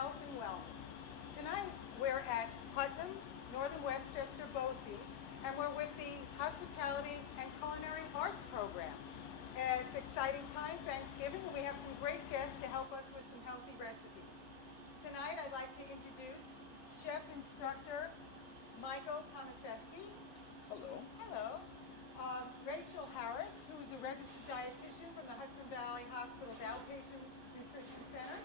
health and wellness. Tonight we're at Putnam, Northern Westchester, BOCES, and we're with the Hospitality and Culinary Arts Program. And it's an exciting time, Thanksgiving, and we have some great guests to help us with some healthy recipes. Tonight I'd like to introduce Chef Instructor Michael Tomaseski. Hello. Hello. Rachel Harris, who is a registered dietitian from the Hudson Valley Hospital's Outpatient Nutrition Center.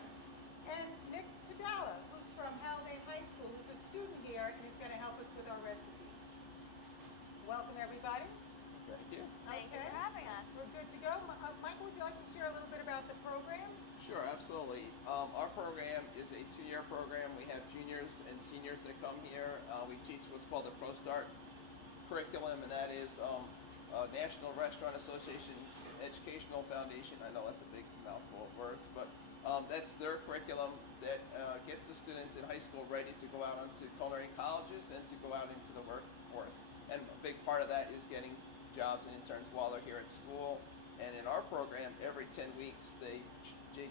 And Nick Padala, who's from Haldane High School, who's a student here and is going to help us with our recipes. Welcome, everybody. Thank you. Thank you for having us. We're good to go. Michael, would you like to share a little bit about the program? Sure, absolutely. Our program is a 2-year program. We have juniors and seniors that come here. We teach what's called the Pro Start curriculum, and that is National Restaurant Association's Educational Foundation. I know that's a big mouthful of words, but that's their curriculum that gets the students in high school ready to go out onto culinary colleges and to go out into the workforce. And a big part of that is getting jobs and interns while they're here at school. And in our program, every 10 weeks, they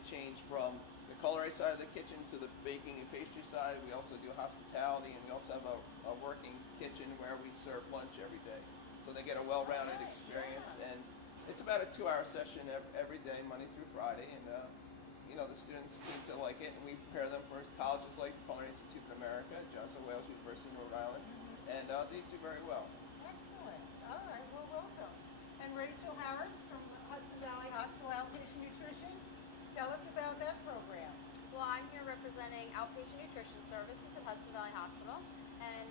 change from the culinary side of the kitchen to the baking and pastry side. We also do hospitality, and we also have a working kitchen where we serve lunch every day. So they get a well-rounded experience, and it's about a 2-hour session every day, Monday through Friday, and you know, the students seem to like it, and we prepare them for colleges like the Culinary Institute of America, Johnson Wales University in Rhode Island, and they do very well. Excellent. All right, well, welcome. And Rachel Harris from Hudson Valley Hospital Outpatient Nutrition, tell us about that program. Well, I'm here representing Outpatient Nutrition Services at Hudson Valley Hospital, and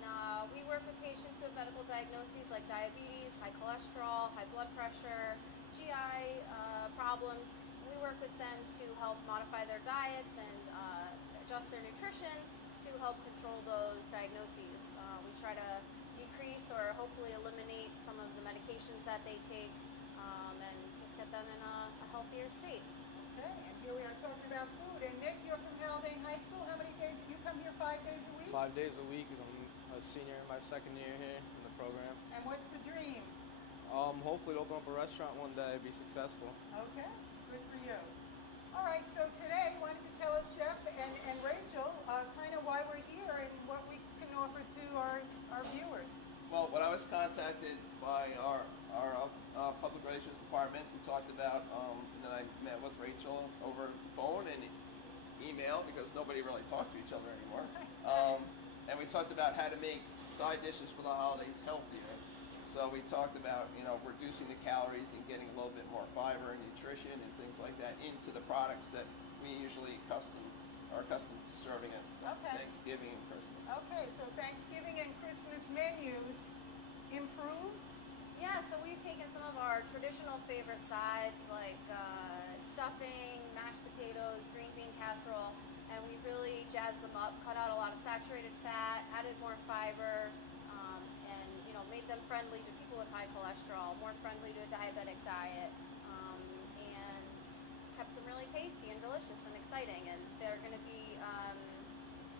we work with patients who have medical diagnoses like diabetes, high cholesterol, high blood pressure, GI problems. We work with them to help modify their diets and adjust their nutrition to help control those diagnoses. We try to decrease or hopefully eliminate some of the medications that they take and just get them in a healthier state. Okay, and here we are talking about food. And Nick, you're from Haldane High School. How many days? You come here 5 days a week? 5 days a week, because I'm a senior in my 2nd year here in the program. And what's the dream? Hopefully to open up a restaurant one day, be successful. Okay, good for you. All right, so today, why don't you tell us, Chef and Rachel, kind of why we're here and what we can offer to our viewers. Well, when I was contacted by our public relations department, we talked about, and then I met with Rachel over the phone and email, because nobody really talks to each other anymore. And we talked about how to make side dishes for the holidays healthier. So we talked about, you know, reducing the calories and getting a little bit more fiber and nutrition and things like that into the products that we usually are accustomed to serving at Thanksgiving and Christmas. Okay, so Thanksgiving and Christmas menus improved? Yeah, so we've taken some of our traditional favorite sides like stuffing, mashed potatoes, green bean casserole, and we've really jazzed them up, cut out a lot of saturated fat, added more fiber, and you know, made them friendly to people with high cholesterol, more friendly to a diabetic diet, and kept them really tasty and delicious and exciting. And they're going to be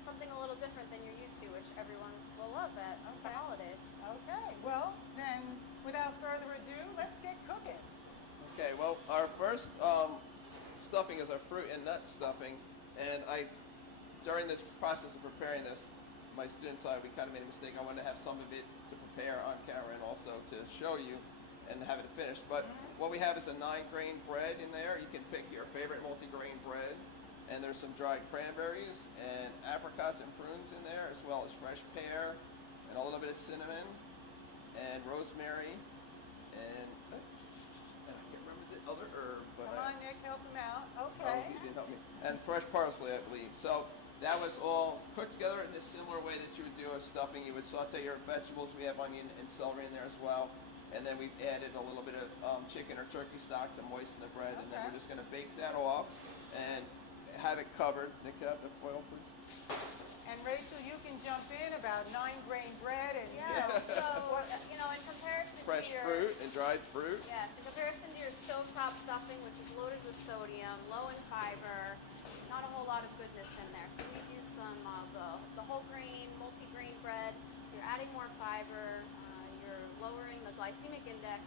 something a little different than you're used to, which everyone will love at the holidays. Okay, well then, without further ado, let's get cooking. Okay, well, our first stuffing is our fruit and nut stuffing, and during this process of preparing this, my students and I, we kind of made a mistake. I wanted to have some of it to prepare on camera and also to show you and have it finished. But what we have is a 9-grain bread in there. You can pick your favorite multi-grain bread. And there's some dried cranberries and apricots and prunes in there, as well as fresh pear and a little bit of cinnamon and rosemary and I can't remember the other herb. But Come on, Nick, help him out. Okay. Oh, he didn't help me. And fresh parsley, I believe. So that was all put together in a similar way that you would do a stuffing. You would saute your vegetables. We have onion and celery in there as well. And then we've added a little bit of chicken or turkey stock to moisten the bread. And then we're just going to bake that off and have it covered. Nick, can I have the foil, please? And Rachel, you can jump in about 9-grain bread and so you know, in comparison fresh to your fruit and dried fruit. Yes, in comparison to your stovetop stuffing, which is loaded with sodium, low in fiber, not a whole lot of goodness in there. So we've used some of the whole grain, multi-grain bread. So you're adding more fiber, you're lowering the glycemic index,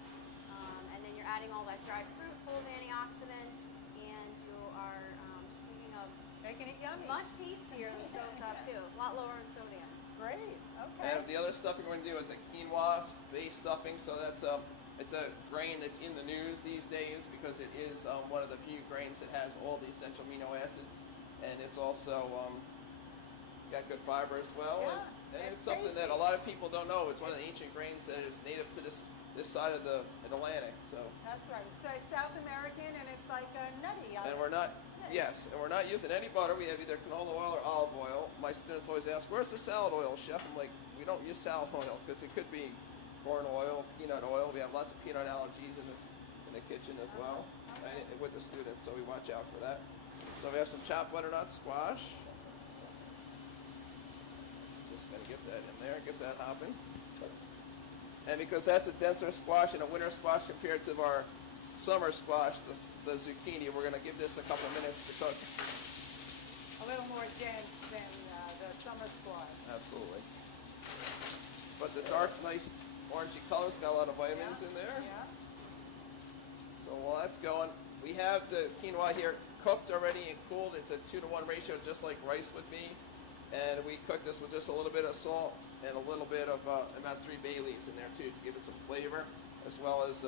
and then you're adding all that dried fruit full of antioxidants, and you are just making a making it yummy. Much tastier Okay. And the other stuffing we're going to do is a quinoa-based stuffing. So it's a grain that's in the news these days because it is one of the few grains that has all the essential amino acids, and it's also it's got good fiber as well. Yeah, And it's something that a lot of people don't know. It's one of the ancient grains that is native to this side of the Atlantic. So. That's right. So it's South American, and it's like nutty. And we're not. Yes, and we're not using any butter. We have either canola oil or olive oil. My students always ask, "Where's the salad oil, chef?" I'm like, "We don't use salad oil because it could be corn oil, peanut oil. We have lots of peanut allergies in the kitchen as well, and with the students, so we watch out for that." So we have some chopped butternut squash. Just gonna get that in there, get that hopping. And because that's a denser squash and a winter squash compared to our summer squash, the zucchini, we're going to give this a couple minutes to cook. A little more dense than the summer squash. Absolutely. But the dark, nice orangey color's got a lot of vitamins in there. Yeah. So while that's going, we have the quinoa here cooked already and cooled. It's a 2-to-1 ratio, just like rice would be. And we cook this with just a little bit of salt and a little bit of about 3 bay leaves in there too to give it some flavor, as well as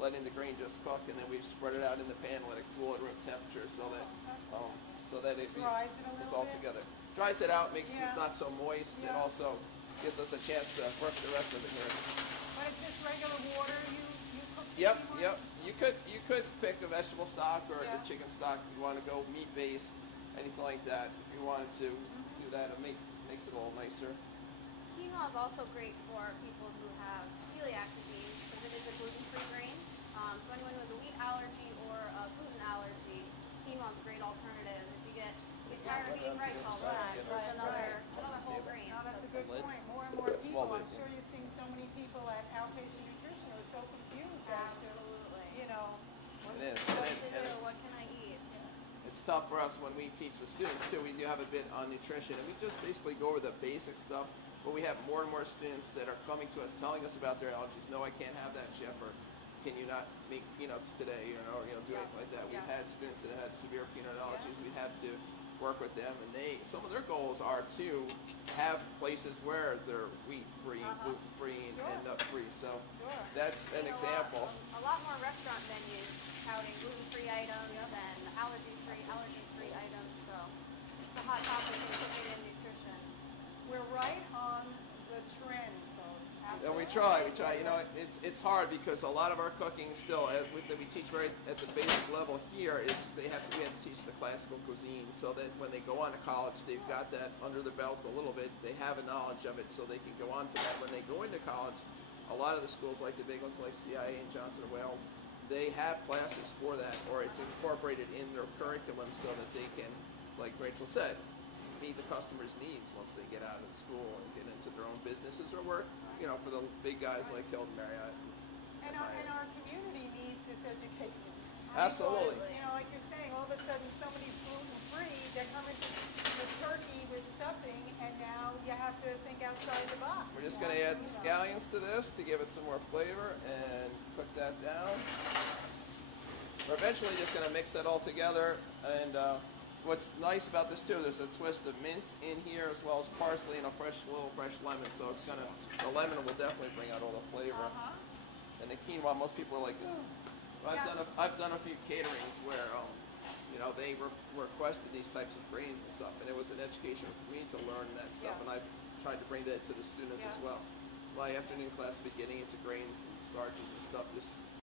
letting the grain just cook, and then we spread it out in the pan and let it cool at room temperature so that it's all together. Dries it out, makes it not so moist, and also gives us a chance to work the rest of it here. But it's just regular water you cook the Yep. quinoa? You could pick a vegetable stock or the chicken stock if you want to go meat based, anything like that. If you wanted to do that, it makes it a little nicer. Quinoa is also great for people who have celiac disease because it is a gluten-free grain. So anyone who has a wheat allergy or a gluten allergy, quinoa is a great alternative. If you get tired of eating rice all the time, so it's another whole grain. No, that's a good point. More and more people. I'm sure you're seeing so many people at outpatient nutrition who are so confused as to, what It is. What can I eat? It's tough for us when we teach the students too. We do have a bit on nutrition, and we just basically go over the basic stuff. But we have more and more students that are coming to us telling us about their allergies. No, I can't have that, chef, or can you not make peanuts today, or do anything like that. We've had students that had severe peanut allergies. We have to work with them, and some of their goals are to have places where they're wheat-free, gluten-free, and nut-free. So that's an example. A lot more restaurant menus touting gluten-free items and allergen-free items. So it's a hot topic in cooking and nutrition. We're right on the trend, folks. And we try. It's hard because a lot of our cooking still that we teach right at the basic level here is we have to teach the classical cuisine so that when they go on to college, they've got that under the belt a little bit. They have a knowledge of it so they can go on to that. When they go into college, a lot of the schools, like the big ones like CIA and Johnson & Wales, they have classes for that, or it's incorporated in their curriculum so that they can, like Rachel said, meet the customer's needs once they get out of school and get into their own businesses or work, for the big guys like Hilton Marriott. And our community needs this education. Absolutely. Because, like you're saying, all of a sudden somebody's gluten-free, they're coming with turkey with stuffing, and now you have to think outside the box. We're just going to add the scallions to this to give it some more flavor and cook that down. We're eventually just going to mix that all together, and what's nice about this too, there's a twist of mint in here as well as parsley and a little fresh lemon. So it's the lemon will definitely bring out all the flavor. And the quinoa, most people are like, oh. I've done a few caterings where they requested these types of grains and stuff, and it was an education for me to learn that stuff, and I've tried to bring that to the students as well. My afternoon class will be getting into grains and starches and stuff this